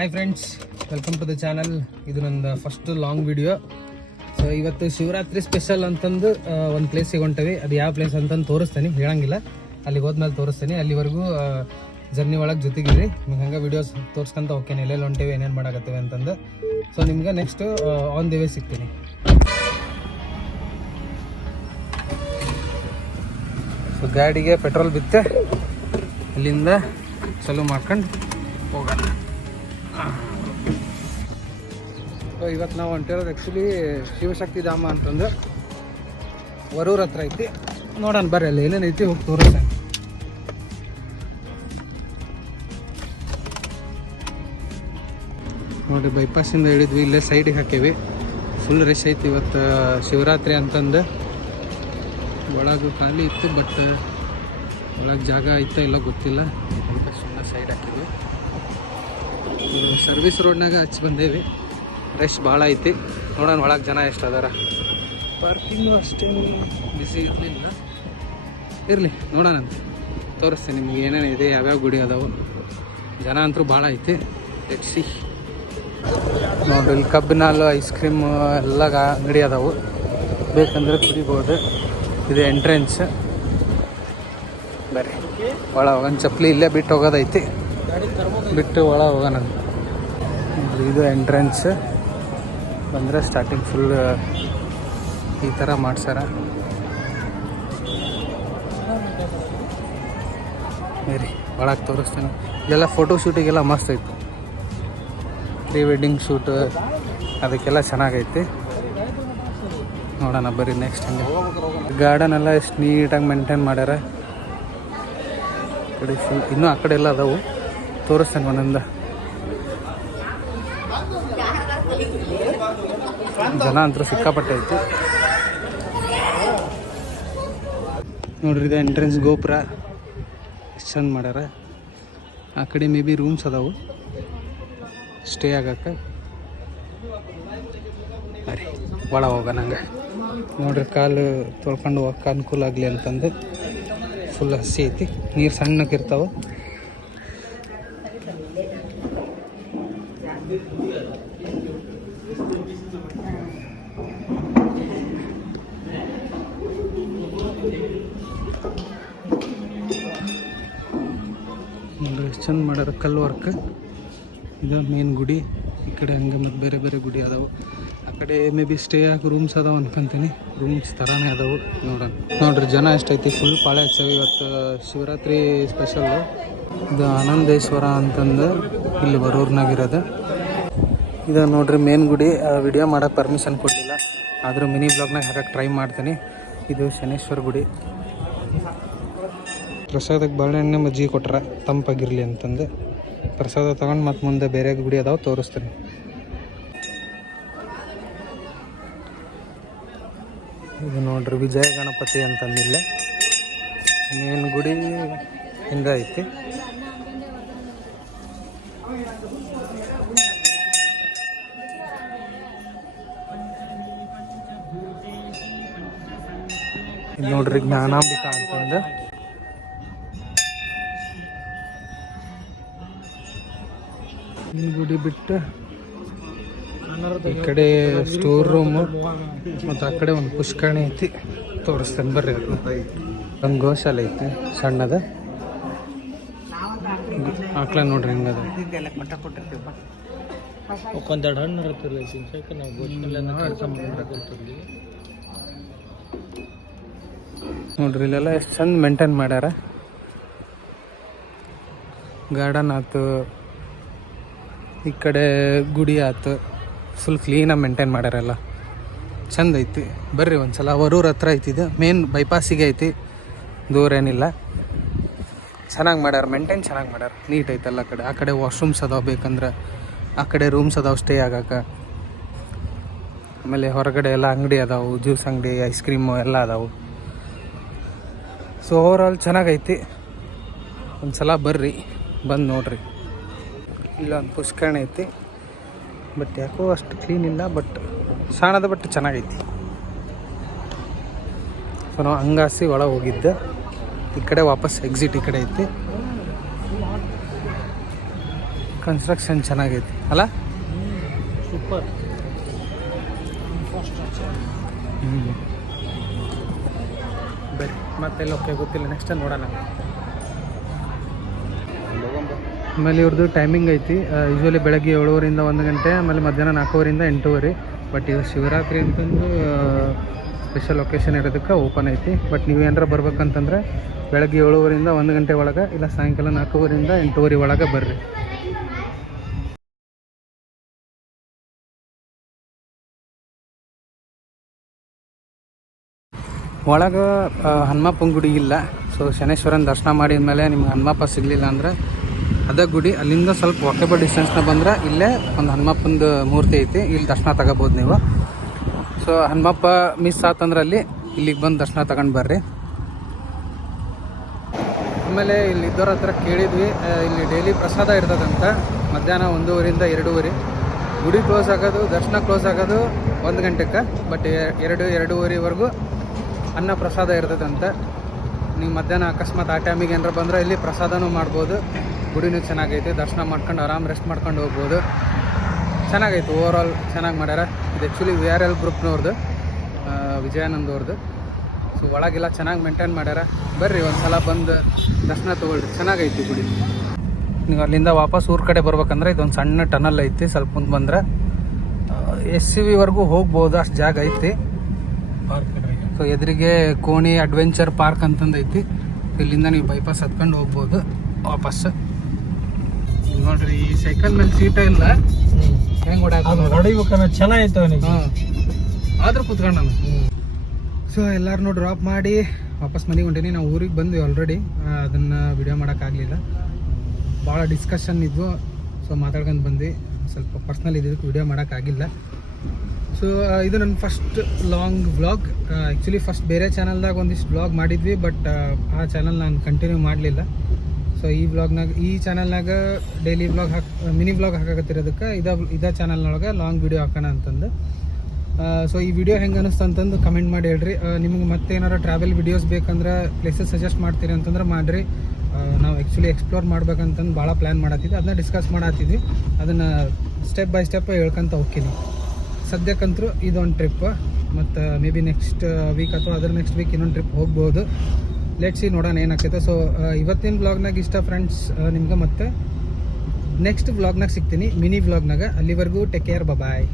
Hi friends, welcome to the channel. ಇದು ನನ್ನ first long video. So ಇವತ್ತು Shivaratri special ಅಂತಂದು ಒಂದು ಪ್ಲೇಸಿಗೆ ಹೊಂಟವಿ. ಅದು ಯಾವ ಪ್ಲೇಸ್ ಅಂತಂದು ತೋರಿಸ್ತೀನಿ, ಹೇಳಂಗಿಲ್ಲ. ಅಲ್ಲಿಗೆ ಹೋದ್ಮೇಲೆ ತೋರಿಸ್ತೀನಿ. ಅಲ್ಲಿವರೆಗೂ ಜರ್ನಿ ಒಳಗೆ ಜೊತೆಗಿರಿ. ನಿಮ್ಗೆ ಹಂಗೆ ವೀಡಿಯೋಸ್ ತೋರಿಸ್ಕೊಂತ ಹೋಗ್ತೇನೆ, ಎಲ್ಲೆಲ್ಲಿ ಹೊಂಟೇವಿ, ಏನೇನು ಮಾಡಾಕತ್ತೇವೆ ಅಂತಂದು. ಸೊ ನಿಮ್ಗೆ ನೆಕ್ಸ್ಟ್ ಆನ್ ದಿ ವೇ ಸಿಗ್ತೀನಿ. ಸೊ ಗಾಡಿಗೆ ಪೆಟ್ರೋಲ್ ಬಿತ್ತೆ, ಇಲ್ಲಿಂದ ಚಾಲೂ ಮಾಡ್ಕೊಂಡು ಹೋಗೋಣ. ಸೊ ಇವತ್ತು ನಾವು ಹೊಂಟಿರೋದು ಆ್ಯಕ್ಚುಲಿ ಶಿವಶಕ್ತಿ ಧಾಮ ಅಂತಂದು ವರೂರ್ ಹತ್ರ ಐತಿ. ನೋಡೋಣ ಬರ್ರಿ, ಅಲ್ಲಿ ಏನೇನು ಐತಿ ಹೋಗಿ ತೋರಿಸ್ತಾನೆ. ನೋಡಿರಿ, ಬೈಪಾಸಿಂದ ಹಿಡಿದ್ವಿ, ಇಲ್ಲೇ ಸೈಡಿಗೆ ಹಾಕೇವಿ. ಫುಲ್ ರಶ್ ಐತಿ ಇವತ್ತು ಶಿವರಾತ್ರಿ ಅಂತಂದು. ಒಳಗೆ ಖಾಲಿ ಇತ್ತು, ಬಟ್ ಒಳಗೆ ಜಾಗ ಐತಾ ಇಲ್ಲ ಗೊತ್ತಿಲ್ಲ, ಅದಕ್ಕೆ ಸುಮ್ಮನೆ ಸೈಡ್ ಹಾಕಿದ್ವಿ. ಸರ್ವಿಸ್ ರೋಡ್ನಾಗ ಹಚ್ಚಿ ಬಂದೇವಿ. ರಶ್ ಭಾಳ ಐತಿ. ನೋಡೋಣ ಒಳಗೆ ಜನ ಎಷ್ಟು ಅದಾರ. ಪಾರ್ಕಿಂಗು ಅಷ್ಟೇನು ಬಿಸಿ ಇರಲಿಲ್ಲ. ಇರಲಿ, ನೋಡೋಣ ಅಂತ ತೋರಿಸ್ತೀನಿ ನಿಮ್ಗೆ ಏನೇನು ಇದೆ, ಯಾವ್ಯಾವ ಗುಡಿ ಅದಾವು. ಜನ ಅಂತೂ ಭಾಳ ಐತಿ. ಸಿ ನೋಡ್ರಿ, ಇಲ್ಲಿ ಕಬ್ಬಿನ ಹಾಲು, ಐಸ್ ಕ್ರೀಮ್ ಎಲ್ಲ ಅಂಗಡಿ ಅದಾವು. ಬೇಕಂದ್ರೆ ಕುಡಿಬೋದು. ಇದು ಎಂಟ್ರೆನ್ಸ್. ಬರ್ರಿ ಒಳ ಹೋಗೋಣ. ಚಪ್ಪಲಿ ಇಲ್ಲೇ ಬಿಟ್ಟು ಹೋಗೋದೈತಿ, ಬಿಟ್ಟು ಒಳ ಹೋಗೋಣ. ಇದು ಎಂಟ್ರೆನ್ಸ್. ಬಂದರೆ ಸ್ಟಾರ್ಟಿಂಗ್ ಫುಲ್ ಈ ಥರ ಮಾಡ್ಸಾರ. ಬೇರೆ ಒಳಗೆ ತೋರಿಸ್ತೀನಿ. ಇಲ್ಲೆಲ್ಲ ಫೋಟೋ ಶೂಟಿಗೆಲ್ಲ ಮಸ್ತ್ ಐತಿ. ಪ್ರೀ ವೆಡ್ಡಿಂಗ್ ಶೂಟ್ ಅದಕ್ಕೆಲ್ಲ ಚೆನ್ನಾಗೈತಿ. ನೋಡೋಣ ಬರ್ರಿ ನೆಕ್ಸ್ಟ್. ಹಂಗೆ ಗಾರ್ಡನ್ ಎಲ್ಲ ಎಷ್ಟು ನೀಟಾಗಿ ಮೇಂಟೈನ್ ಮಾಡ್ಯಾರ. ಕಡೆ ಫುಲ್ ಇನ್ನೂ ಆ ಕಡೆ ಎಲ್ಲ ಅದಾವು, ತೋರಿಸ್ತೇನೆ ಒಂದೊಂದು. ಜನ ಅಂತೂ ಸಿಕ್ಕಾಪಟ್ಟೆ ಐತಿ. ನೋಡ್ರಿ, ಇದು ಎಂಟ್ರೆನ್ಸ್ ಗೋಪುರ ಎಷ್ಟು ಚಂದ ಮಾಡ್ಯಾರ. ಆ ಕಡೆ ಮೇ ಬಿ ರೂಮ್ಸ್ ಅದಾವು ಸ್ಟೇ ಆಗಕ್ಕೆ. ಬರೀ ಒಳ ಹೋಗೋಣ. ಹಂಗೆ ನೋಡ್ರಿ, ಕಾಲು ತೊಳ್ಕೊಂಡು ಹೋಗಕ್ಕೆ ಅನುಕೂಲ ಆಗಲಿ ಅಂತಂದು ಫುಲ್ ಹಸಿ ಐತಿ. ನೀರು ಸಣ್ಣಕ್ಕಿರ್ತಾವೆ. ನೋಡ್ರಿ ಎಷ್ಟು ಚಂದ ಮಾಡ್ಯಾರ, ಕಲ್ಲು ವರ್ಕ್. ಇದು ಮೇನ್ ಗುಡಿ. ಈ ಕಡೆ ಹಂಗೆ ಮತ್ತು ಬೇರೆ ಬೇರೆ ಗುಡಿ ಅದಾವೆ. ಆ ಕಡೆ ಮೇ ಬಿ ಸ್ಟೇ ಆಗಿ ರೂಮ್ಸ್ ಅದಾವೆ ಅನ್ಕೊಂತೀನಿ. ರೂಮ್ಸ್ ಥರನೇ ಅದಾವೆ. ನೋಡ್ರಿ ಜನ ಎಷ್ಟೈತಿ. ಫುಲ್ ಪಾಳೆ ಹಚ್ಚವಿ ಇವತ್ತು ಶಿವರಾತ್ರಿ ಸ್ಪೆಷಲ್ಲು. ಇದು ಆನಂದೇಶ್ವರ ಅಂತಂದು ಇಲ್ಲಿ ವರೂರ್ನಾಗಿರೋದು. ಇದು ನೋಡ್ರಿ ಮೇನ್ ಗುಡಿ. ವಿಡಿಯೋ ಮಾಡೋಕ್ಕೆ ಪರ್ಮಿಷನ್ ಕೊಟ್ಟಿಲ್ಲ, ಆದರೂ ಮಿನಿ ಬ್ಲಾಗ್ನಾಗ ಹಾಕಕ್ಕೆ ಟ್ರೈ ಮಾಡ್ತೀನಿ. ಇದು ಶನೇಶ್ವರ ಗುಡಿ. ಪ್ರಸಾದಕ್ಕೆ ಬಾಳೆಹಣ್ಣೆ ಮಜ್ಜಿಗೆ ಕೊಟ್ರ ತಂಪಾಗಿರಲಿ ಅಂತಂದು. ಪ್ರಸಾದ ತಗೊಂಡು ಮತ್ತೆ ಮುಂದೆ ಬೇರೆ ಗುಡಿ ಅದಾವೆ, ತೋರಿಸ್ತೀನಿ. ಇದು ನೋಡ್ರಿ ವಿಜಯ ಗಣಪತಿ ಅಂತಂದಿಲ್ಲ. ಮೇನ್ ಗುಡಿ ಹಿಂದೆ ಐತಿ. ಇದು ನೋಡ್ರಿ ಜ್ಞಾನಾಂಬಿಕಾ ಅಂತಂದು. ಈ ಗುಡಿ ಬಿಟ್ಟು ಈ ಕಡೆ ಸ್ಟೋರ್ ರೂಮು ಮತ್ತು ಆ ಕಡೆ ಒಂದು ಪುಷ್ಕರಣಿ ಐತಿ, ತೋರಿಸ್ತೇನೆ ಬರ್ರಿ. ಅದು ಒಂದು ಗೋಶಾಲೆ ಐತಿ ಸಣ್ಣದ. ಆಕಳ ನೋಡ್ರಿ ಹಿಂಗದ. ಒಂದೆರಡು ಹಣ್ಣು ಇರ್ತಿರ್ಲಿ ನೋಡ್ರಿ. ಇಲ್ಲೆಲ್ಲ ಎಷ್ಟು ಚಂದ ಮೇಂಟೈನ್ ಮಾಡ್ಯಾರ. ಗಾರ್ಡನ್ ಆಯ್ತು, ಈ ಕಡೆ ಗುಡಿ ಆಯ್ತು, ಫುಲ್ ಕ್ಲೀನಾಗಿ ಮೇಂಟೈನ್ ಮಾಡ್ಯಾರೆಲ್ಲ. ಚಂದ ಐತಿ. ಬರ್ರಿ ಒಂದ್ಸಲ. ವರೂರ್ ಹತ್ರ ಐತಿದೆ, ಮೇನ್ ಬೈಪಾಸಿಗೆ ಐತಿ, ದೂರ ಏನಿಲ್ಲ. ಚೆನ್ನಾಗಿ ಮಾಡ್ಯಾರ, ಮೇಂಟೈನ್ ಚೆನ್ನಾಗಿ ಮಾಡ್ಯಾರ. ನೀಟ್ ಐತೆ ಎಲ್ಲ ಕಡೆ. ಆ ಕಡೆ ವಾಶ್ರೂಮ್ಸ್ ಅದಾವೆ, ಬೇಕಂದ್ರೆ ಆ ಕಡೆ ರೂಮ್ಸ್ ಅದಾವೆ ಸ್ಟೇ ಆಗಕ್ಕೆ. ಆಮೇಲೆ ಹೊರಗಡೆ ಎಲ್ಲ ಅಂಗಡಿ ಅದಾವೆ, ಜ್ಯೂಸ್ ಅಂಗಡಿ, ಐಸ್ ಕ್ರೀಮು ಎಲ್ಲ ಅದಾವೆ. ಸೊ ಓವರಾಲ್ ಚೆನ್ನಾಗೈತಿ. ಒಂದು ಸಲ ಬರ್ರಿ, ಬಂದು ನೋಡ್ರಿ. ಇಲ್ಲೊಂದು ಪುಷ್ಕರಣಿ ಐತಿ, ಬಟ್ ಯಾಕೋ ಅಷ್ಟು ಕ್ಲೀನ್ ಇಲ್ಲ. ಬಟ್ ಸಣ್ಣದ, ಬಟ್ ಚೆನ್ನಾಗೈತಿ. ಸೊ ನಾವು ಹಂಗಾಸಿ ಒಳಗೆ ಹೋಗಿದ್ದೆ. ಈ ಕಡೆ ವಾಪಸ್ ಎಕ್ಸಿಟ್ ಈ ಕಡೆ ಐತಿ. ಕನ್ಸ್ಟ್ರಕ್ಷನ್ ಚೆನ್ನಾಗೈತಿ ಅಲ್ಲ. ಸೂಪರ್. ಬರೀ ಮತ್ತೆಲ್ಲ ಓಕೆ ಗೊತ್ತಿಲ್ಲ, ನೆಕ್ಸ್ಟ್ ನೋಡೋಣ. ಆಮೇಲೆ ಇವ್ರದ್ದು ಟೈಮಿಂಗ್ ಐತಿ. ಯೂಶ್ವಲಿ ಬೆಳಗ್ಗೆ 7:00 1 ಗಂಟೆ, ಆಮೇಲೆ ಮಧ್ಯಾಹ್ನ 4:00 8:00. ಬಟ್ ಇದು ಶಿವರಾತ್ರಿ ಅಂತಂದು ಸ್ಪೆಷಲ್ ಒಕೇಶನ್ ಇರೋದಕ್ಕೆ ಓಪನ್ ಐತಿ. ಬಟ್ ನೀವು ಏನಾರ ಬರ್ಬೇಕಂತಂದ್ರೆ ಬೆಳಗ್ಗೆ 7:00 1 ಗಂಟೆ ಒಳಗೆ, ಇಲ್ಲ ಸಾಯಂಕಾಲ 4:00 8:00 ಒಳಗೆ ಬರ್ರಿ. ಒಳಗೆ ಹನುಮಪ್ಪನ ಗುಡಿ ಇಲ್ಲ. ಸೊ ಶನೇಶ್ವರನ ದರ್ಶನ ಮಾಡಿದ ಮೇಲೆ ನಿಮ್ಗೆ ಹನುಮಪ್ಪ ಸಿಗಲಿಲ್ಲ ಅಂದ್ರೆ ಅದೇ ಗುಡಿ, ಅಲ್ಲಿಂದ ಸ್ವಲ್ಪ ವಾಕೇಬಲ್ ಡಿಸ್ಟೆನ್ಸ್ನ ಬಂದ್ರೆ ಇಲ್ಲೇ ಒಂದು ಹನುಮಪ್ಪಂದು ಮೂರ್ತಿ ಐತಿ, ಇಲ್ಲಿ ದರ್ಶನ ತಗೋಬೋದು ನೀವು. ಸೊ ಹನುಮಪ್ಪ ಮಿಸ್ ಆತಂದ್ರೆ ಅಲ್ಲಿ ಇಲ್ಲಿಗೆ ಬಂದು ದರ್ಶನ ತಗೊಂಡು ಬರ್ರಿ. ಆಮೇಲೆ ಇಲ್ಲಿ ಇದ್ದವ್ರ ಹತ್ರ ಕೇಳಿದ್ವಿ, ಇಲ್ಲಿ ಡೈಲಿ ಪ್ರಸಾದ ಇರ್ತದಂತ. ಮಧ್ಯಾಹ್ನ 1:00 2:00 ಗುಡಿ ಕ್ಲೋಸ್ ಆಗೋದು, ದರ್ಶನ ಕ್ಲೋಸ್ ಆಗೋದು 1 ಗಂಟೆಗೆ. ಬಟ್ 2:30ವರೆಗೂ ಅನ್ನ ಪ್ರಸಾದ ಇರ್ತದಂತೆ. ನೀವು ಮಧ್ಯಾಹ್ನ ಅಕಸ್ಮಾತ್ ಆ ಟೈಮಿಗೆ ಏನಾರ ಬಂದರೆ ಇಲ್ಲಿ ಪ್ರಸಾದನೂ ಮಾಡ್ಬೋದು. ಗುಡಿನೂ ಚೆನ್ನಾಗೈತಿ, ದರ್ಶನ ಮಾಡ್ಕೊಂಡು ಆರಾಮ್ ರೆಸ್ಟ್ ಮಾಡ್ಕೊಂಡು ಹೋಗ್ಬೋದು. ಚೆನ್ನಾಗೈತೆ, ಓವರ್ ಆಲ್ ಚೆನ್ನಾಗಿ ಮಾಡ್ಯಾರ. ಇದು ಆ್ಯಕ್ಚುಲಿ VRL ಗ್ರೂಪ್ನವ್ರದ್ದು, ವಿಜಯಾನಂದ್ ಅವ್ರದ್ದು. ಸೊ ಒಳಗೆಲ್ಲ ಚೆನ್ನಾಗಿ ಮೇಂಟೈನ್ ಮಾಡ್ಯಾರ. ಬರ್ರಿ ಒಂದು ಸಲ ಬಂದು ದರ್ಶನ ತೊಗೊಳ್ರಿ, ಚೆನ್ನಾಗೈತಿ ಗುಡಿ. ನೀವು ಅಲ್ಲಿಂದ ವಾಪಸ್ ಊರ ಕಡೆ ಬರ್ಬೇಕಂದ್ರೆ ಇದೊಂದು ಸಣ್ಣ ಟನಲ್ ಐತಿ, ಸ್ವಲ್ಪ ಮುಂದೆ ಬಂದರೆ SUVವರೆಗೂ ಹೋಗ್ಬೋದು, ಅಷ್ಟು ಜಾಗ ಐತಿ. ಸೊ ಎದುರಿಗೆ ಕೋಣಿ ಅಡ್ವೆಂಚರ್ ಪಾರ್ಕ್ ಅಂತಂದು ಐತಿ. ಇಲ್ಲಿಂದ ನೀವು ಬೈಪಾಸ್ ಹತ್ಕೊಂಡು ಹೋಗ್ಬೋದು ವಾಪಸ್. ನೋಡ್ರಿ ಈ ಸೈಕಲ್ ಮೇಲೆ ಸೀಟ ಇಲ್ಲ, ಹೆಂಗೆ ಹೊಡಿಬೇಕನ್ನ ಚೆನ್ನಾಗಿತ್ತು ಅವನಿಗೆ. ಹಾಂ ಆದ್ರೂ ಕೂತ್ಕೊಂಡು ನಾನು. ಸೊ ಎಲ್ಲರನ್ನೂ ಡ್ರಾಪ್ ಮಾಡಿ ವಾಪಸ್ ಮನೆಗೆ ಹೊಂಟೀನಿ. ನಾವು ಊರಿಗೆ ಬಂದ್ವಿ ಆಲ್ರೆಡಿ, ಅದನ್ನು ವಿಡಿಯೋ ಮಾಡೋಕ್ಕಾಗಲಿಲ್ಲ. ಭಾಳ ಡಿಸ್ಕಷನ್ ಇದ್ವು, ಸೊ ಮಾತಾಡ್ಕೊಂಡು ಬಂದ್ವಿ. ಸ್ವಲ್ಪ ಪರ್ಸ್ನಲ್ ಇದ್ದಿದ್ದಕ್ಕೆ ವಿಡಿಯೋ ಮಾಡೋಕ್ಕಾಗಿಲ್ಲ. ಸೊ ಇದು ನನ್ನ first long vlog. Actually first ಬೇರೆ ಚಾನಲ್ದಾಗ ಒಂದಿಷ್ಟು ವ್ಲಾಗ್ ಮಾಡಿದ್ವಿ, ಬಟ್ ಆ ಚಾನಲ್ ನಾನು ಕಂಟಿನ್ಯೂ ಮಾಡಲಿಲ್ಲ. ಸೊ ಈ ಚಾನಲ್ನಾಗ ಡೈಲಿ ವ್ಲಾಗ್ ಮಿನಿ ವ್ಲಾಗ್ ಹಾಕಾಕತ್ತಿರೋದಕ್ಕೆ ಇದೇ ಚಾನಲ್ನೊಳಗೆ ಲಾಂಗ್ ವಿಡಿಯೋ ಹಾಕೋಣ ಅಂತಂದು. ಸೊ ಈ ವಿಡಿಯೋ ಹೆಂಗೆ ಅನ್ನಿಸ್ತು ಅಂತಂದು ಕಮೆಂಟ್ ಮಾಡಿ ಹೇಳ್ರಿ. ನಿಮಗೆ ಮತ್ತೆ ಏನಾರು ಟ್ರಾವೆಲ್ ವಿಡಿಯೋಸ್ ಬೇಕಂದ್ರೆ, ಪ್ಲೇಸಸ್ ಸಜೆಸ್ಟ್ ಮಾಡ್ತೀರಿ ಅಂತಂದ್ರೆ ಮಾಡಿರಿ. ನಾವು ಆ್ಯಕ್ಚುಲಿ ಎಕ್ಸ್ಪ್ಲೋರ್ ಮಾಡ್ಬೇಕಂತಂದು ಭಾಳ ಪ್ಲ್ಯಾನ್ ಮಾಡತ್ತಿದ್ವಿ, ಅದನ್ನ ಡಿಸ್ಕಸ್ ಮಾಡತ್ತಿದ್ವಿ. ಅದನ್ನು ಸ್ಟೆಪ್ ಬೈ ಸ್ಟೆಪ್ ಹೇಳ್ಕೊಂತ ಹೋಗ್ತೀನಿ. ಸದ್ಯಕ್ಕಂತರೂ ಇದೊಂದು ಟ್ರಿಪ್, ಮತ್ತು ಮೇ ಬಿ ನೆಕ್ಸ್ಟ್ ವೀಕ್ ಅಥವಾ ಅದರ ನೆಕ್ಸ್ಟ್ ವೀಕ್ ಇನ್ನೊಂದು ಟ್ರಿಪ್ ಹೋಗ್ಬೋದು. ಲೆಟ್ಸಿ, ನೋಡೋಣ ಏನಾಗ್ತೈತೆ. ಸೊ ಇವತ್ತಿನ ವ್ಲಾಗ್ನಾಗ ಇಷ್ಟ ಫ್ರೆಂಡ್ಸ್. ನಿಮ್ಗೆ ಮತ್ತೆ ನೆಕ್ಸ್ಟ್ ವ್ಲಾಗ್ನಾಗ ಸಿಗ್ತೀನಿ, ಮಿನಿ ವ್ಲಾಗ್ನಾಗ. ಅಲ್ಲಿವರೆಗೂ ಟೇಕ್ ಕೇರ್, ಬಾಯ್.